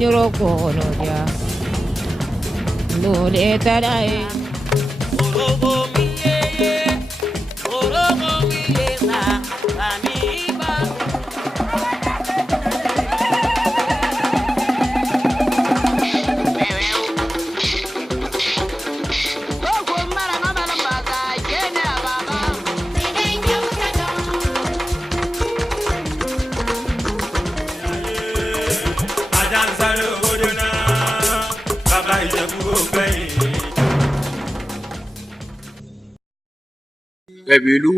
nyoro ko no ya no le tarai orogo miye sa ami ba Kabilu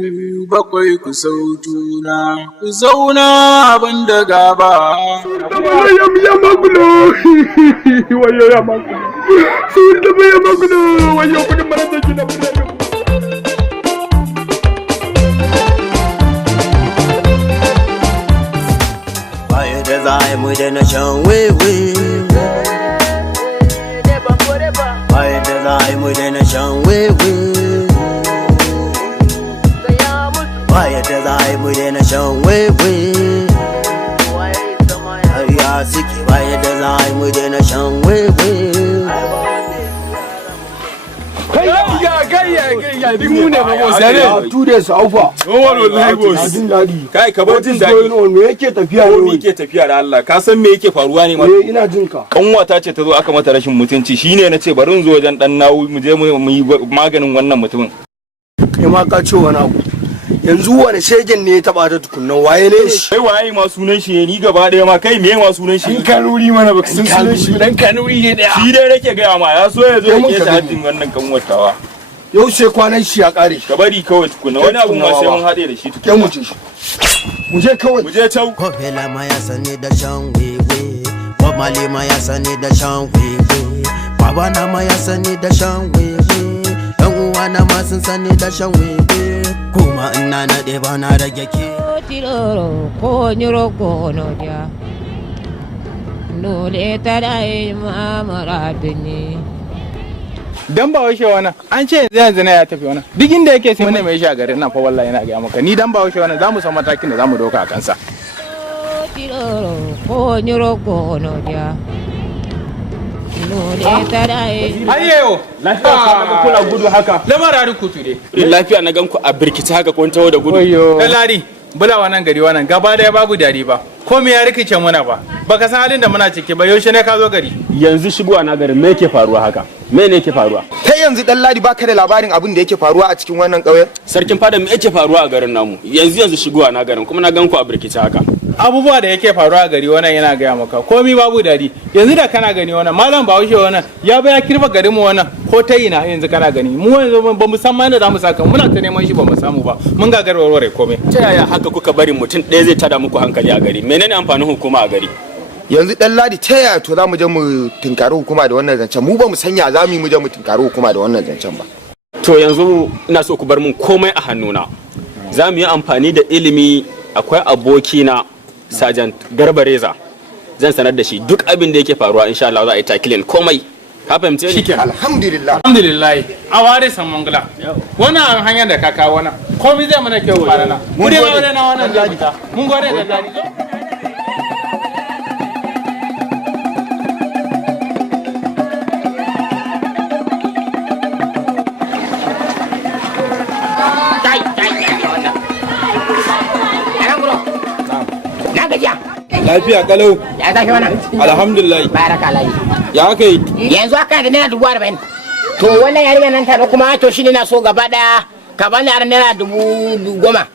bakwai ku sau juna, ku zauna abin da gaba. Ya magulo, wayo ya magulo, sun tafi ya magulo, wayo kudin mara da gina birane. Baya da za a yi mu da na shan wewe. Baya da za a yi mu da na shan wewe. Baya da za a yi mu daina shan wewe. Ariya suke baya da za a yi mu daina shan wewe. Kai duk mu ne ba boss ne. 2 days aufa. Wallahi boss. Jin dadi. Kai ka bar jin dadi. Me yake tafiya ne? Me yake tafiya da Allah? Ka san me yake faruwa ne ma? Ina jin ka. Kanwata ce ta zo aka mata rashin mutunci, shine nace bari in zo wajen dan nawu mu je mu yi maganin wannan mutumin. Kai ma ka ce wani abu. Yanzu wani shegen ne ya taba ta tukunnan waye ne shi? Kai waye ma sunan shi ni gaba daya ma kai me ma sunan shi? Dan kanuri mana baka san sunan shi. Dan kanuri ne daya. Shi dai nake gaya ma ya so ya zo ya ta haddin wannan kanwatawa. Yau sai kwanan shi ya kare. Ka bari kawai tukunna wani abu ma sai mun hade da shi tukunna. Kai mu ce shi. Mu je kawai. Mu je can. Kofela ma ya sani da shan wewe. Bob Marley ma ya sani da shan wewe. Baba na ma ya sani da shan wewe. Yan uwa na ma sun sani da shan wewe. Kuma ina naɗe ba na rage ke. tiroro ko nyoro ko no ya no le tarai mamara dini. Dan ba washe wannan an ce yanzu na ya tafi wannan duk inda yake sai mun mai shi a garin nan fa wallahi ina ga maka ni dan ba washe wannan zamu san matakin da zamu dauka a kansa. Tiroro ko nyoro ko no ya no le tarai. Ayyo lafiya kuna gudu haka lamara da kutu dai. Lafiya na ganku a birkice haka kun tawo da gudu. Ladi bula wannan gari wannan gaba daya babu dadi ba ko me ya rikice muna ba baka san halin da muna ciki ba yaushe ne ka zo gari. Yanzu shigowa na garin me yake faruwa haka me ne yake faruwa kai yanzu dan ladi baka da labarin abin da yake faruwa a cikin wannan ƙauyen. sarkin fada me yake faruwa a garin namu yanzu shigowa na garin kuma na gan ku a birkice haka abubuwa da yake faruwa a gari wannan yana gaya maka komi babu dadi yanzu da kana gani wannan malam bahaushe wannan ya baya kirba garin mu wannan ko ta ina yanzu kana gani mu yanzu ba mu san ma inda zamu saka muna ta neman shi ba mu samu ba mun gagar warware komai. Ta yaya haka kuka bari mutum ɗaya zai tada muku hankali a gari menene amfanin hukuma a gari. Yanzu dan ladi ta yaya to za mu je mu tunkari hukuma da wannan zancen mu ba mu sanya za mu je mu tunkari hukuma da wannan zancen ba. To yanzu ina so ku bar mun komai a hannuna za mu yi amfani da ilimi akwai abokina Sergeant Garba Reza zan sanar da shi duk abin da yake faruwa insha Allah za a yi takilin komai ka fahimce ni shike alhamdulillah a ware san mangala wannan hanyar da ka kawo wannan komai zai mana kyau ba na mu dai ba na wannan jabita mun gore da dadi Lafiya kalau. Ya tashi wannan. Alhamdulillah. Barakallah. Ya kai. Yanzu aka da naira 40,000. To wannan yarinya nan ta da kuma to shine na so gaba daya ka bani naira 10,000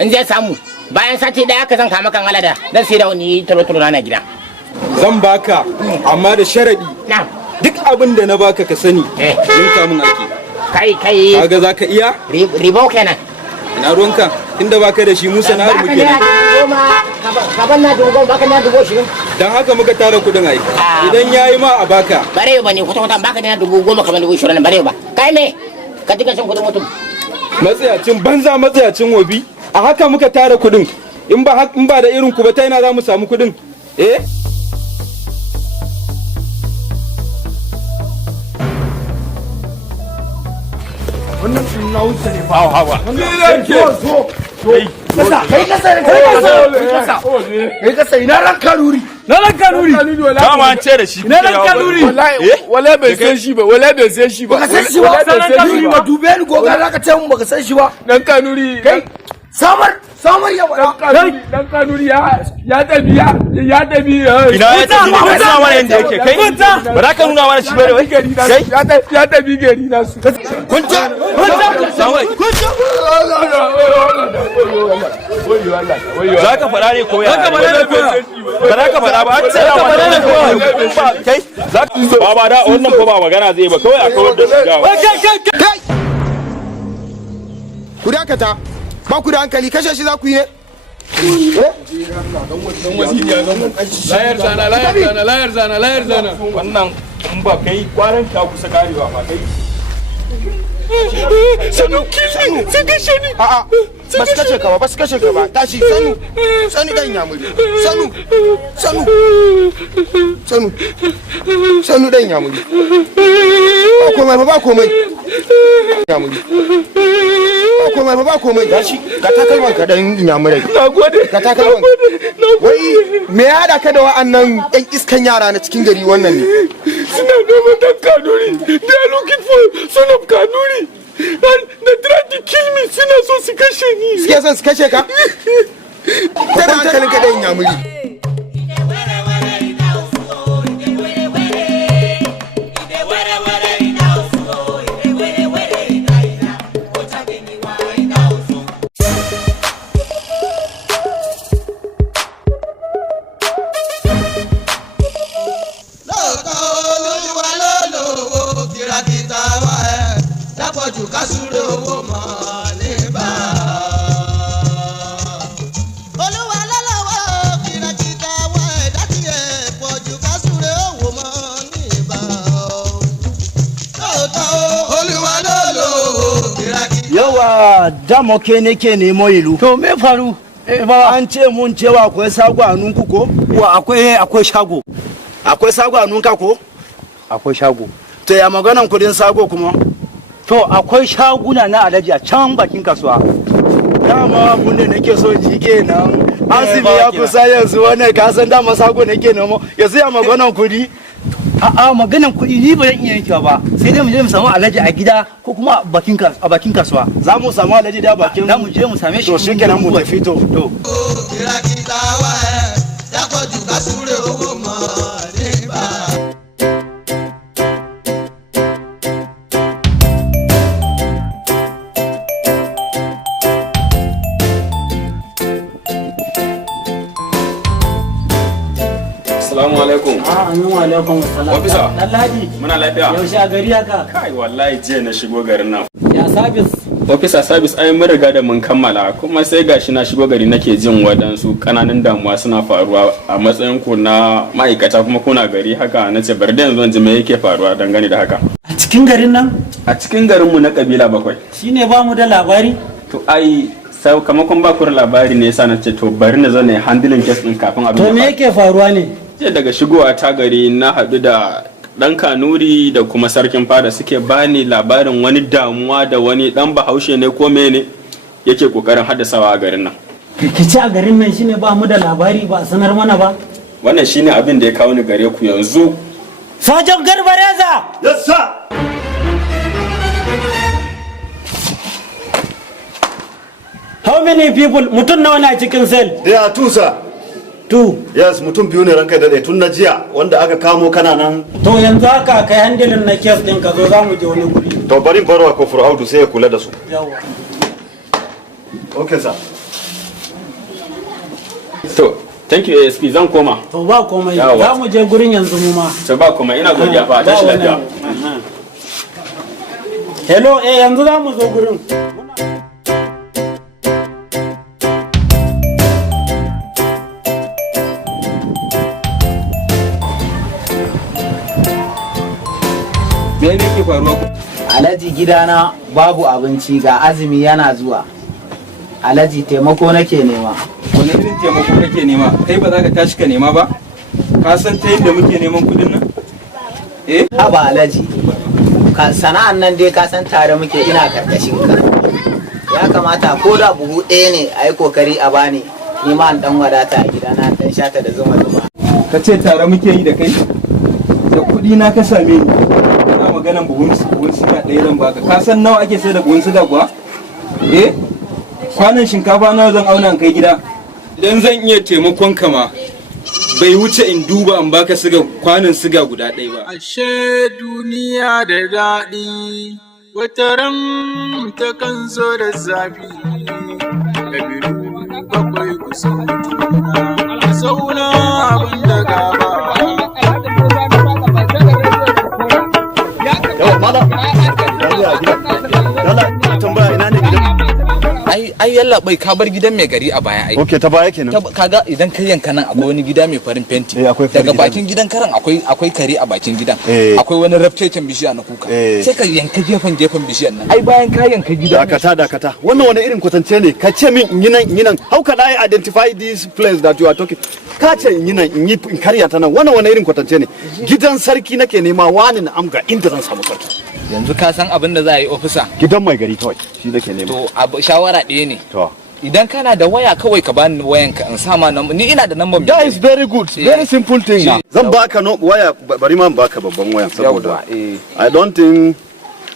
in zai samu. Bayan sati daya ka zan kama kan alada dan sai da wani tolo na gida. Zan baka amma da sharadi. Na'am. Duk abin da na baka ka sani. Yin kamun ake. Kai. Kaga zaka iya? Ribo kenan. Ina ruwanka inda baka da shi Musa na harbu kenan. Kaban na 10,000 baka na 20,000. Dan haka muka tara kudin ai. Idan yayi ma a baka. Bare ba ne kwata baka na 10,000 kaman 20,000 bare ba. Kai me? Ka diga shin kudin mutum. Matsayacin banza matsayacin wobi. A haka muka tara kudin. In ba da irin ku ba ta ina za mu samu kudin. Eh? Wannan na wuce ne ba hawa. So. Kai kasa ina ran karuri. Na dan kanuri. Dama an ce da shi. Na dan kanuri. Wallahi bai san shi ba. Wallahi bai san shi ba. Baka san shi ba. Dan kanuri ba dube ni goga zaka ce mun baka san shi ba. Dan kanuri. Kai samar ya wada. Dan kanuri ya tabi. Ina ya tabi ne ka sa mana yanda yake kai. Ba za ka nuna mana shi ba wai. Kai ya tabi gari na su. Kunta. za ka faɗa ne ko ya? Ba za ka faɗa ba, an ce da faɗa ne ko kai? Ba da wannan ko ba magana zai ba kawai a kawar da shigawa. Kai! Ku dakata, ba ku da hankali kashe shi za ku yi ne? Layar zana. Wannan in ba kai kwaran ka kusa karewa ba kai. Sanu kill me, sun kashe ni. A'a, ba su kashe ka ba, tashi sanu dan yamuri. Sanu dan yamuri. Ba komai. Yamuri. Ba komai. Gashi, ka takalman ka dan yamurai. Nagode. Ka takalman. Wai me ya hada ka da wa'annan yan iskan yara na cikin gari wannan ne? Suna neman dan Kanuri. They are looking for son of Kanuri. And they tried to kill me. Suna so su kashe ni. Suke son su kashe ka? Tana hankalin ka dan yamuri. Yawa dama ke ne ke nemo ilu. To me faru? An ce mun cewa akwai sago a nunku ko? Wa akwai shago. Akwai sago a nunka ko? Akwai shago. To ya maganan kudin sago kuma? To akwai shaguna na alaji a can bakin kasuwa. Dama abun da nake so ji kenan. Azumi ya kusa yanzu wannan ka san dama sago nake nemo. Yanzu ya maganan kudi. A'a maganan kuɗi ni ba zan iya yankewa ba sai dai mu je mu samu alaji a gida ko kuma a bakin kasuwa za mu samu alaji da bakin za mu je mu same shi to shikenan mu tafi to Assalamu alaikum. Assalamu alaikum. Ofisa. Alhaji. Muna lafiya. Yaushe a gari haka? Kai wallahi jiya na shigo garin nan. Ya sabis. Ofisa sabis ai mun riga da mun kammala kuma sai gashi na shigo gari nake jin wadansu kananan damuwa suna faruwa a matsayin ku na ma'aikata kuma kuna gari haka nace bari da yanzu ji me yake faruwa dangane da haka. A cikin garin nan? A cikin garin mu na kabila bakwai. Shine ba mu da labari? To ai sakamakon ba ku da labari ne yasa nace to bari na zo ne handling case din kafin abin. To me yake faruwa ne? Daga shigowa ta gari na haɗu da ɗan Kanuri da kuma sarkin fada suke bani labarin wani damuwa da wani ɗan bahaushe ne ko mene yake kokarin haddasawa a garin nan. Rikici a garin nan shine ba mu da labari ba a sanar mana ba. Wannan shine abin da ya kawo ni gare ku yanzu. Sajan Garbareza! Yes sir. How many people? Mutum nawa na cikin cell? There are two sir. Yes, mutum biyu ne ranka daɗe tun na jiya wanda aka kamo kana nan. To yanzu haka kai handilin na kes ɗin ka zo za mu je wani guri. To bari in barwa kofar Audu sai ya kula da su. Yawa. Okay sir. To, thank you ASP zan koma. To ba komai. Za mu je gurin yanzu mu ma. To ba komai ina godiya fa tashi lafiya. Hello, yanzu za mu zo gurin. Me ne ke faruwa ku? Alhaji gidana babu abinci ga azumi yana zuwa. Alhaji taimako nake nema. Wani irin taimako kake nema? Kai ba za ka tashi ka nema ba? Ka san ta yadda muke neman kudin nan? Haba Alhaji. Sana'an nan dai ka san tare muke ina karkashin ka. Ya kamata ko da buhu ɗaya ne a yi kokari a bani. Ni ma dan wadata a gidana dan shata da zuma. ka ce tare muke yi da kai da kuɗi na ka same ni kana maganan buhun siga ɗaya zan baka ka san nawa ake sai da buhun siga kuwa kwanan shinkafa nawa zan auna kai gida idan zan iya taimakon ka ma bai wuce in duba in baka kwanan siga guda ɗaya ba. Ashe duniya da daɗi wata ran ta kan zo da zafi. Kabilu bakwai kusan juna sauna abin da gaba. Yawa mala, yalla tambaya ina ne gidan? ai yalla bai ka bar gidan mai gari a baya ai. Okay, ta baya kenan. Kaga idan ka yanka nan akwai wani gida mai farin fenti. Daga bakin gidan karan akwai kare a bakin gidan. Akwai wani rafcecen bishiya na kuka. Sai ka yanka gefen bishiyan nan. Ai bayan ka yanka gidan. Dakata. Wannan wani irin kwatance ne? Ka ce min in yi nan. How can I identify this place that you are talking? Ka ce in yi nan in karya ta nan. Wannan wani irin kwatance ne? Gidan sarki nake nema wani na amga inda zan samu sarki. Yanzu ka san abin da za a yi ofisa. Gidan mai gari kawai shi nake nema. To shawara ɗaya ne. To. Idan kana da waya kawai ka bani wayan ka in sama ni ina da number. That is very good. Very simple thing. Zan baka waya bari ma baka babban waya saboda I don't think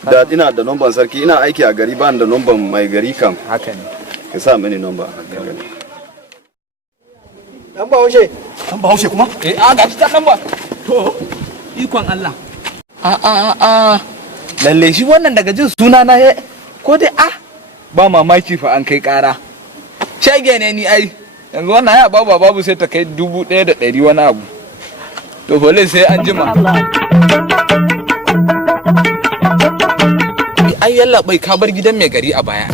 that ina da number sarki ina aiki a gari ba da number mai gari kam. Haka ne. Ka sa mini number. Dan Bahaushe kuma? Ga shi ta number. To ikon Allah. Lalle shi wannan daga jin suna na ko dai ba mamaki fa an kai kara shege ne ni ai yanzu wannan ya babu sai ta kai 1,100 wani abu to fole sai an jima ai yalla bai ka bar gidan mai gari a baya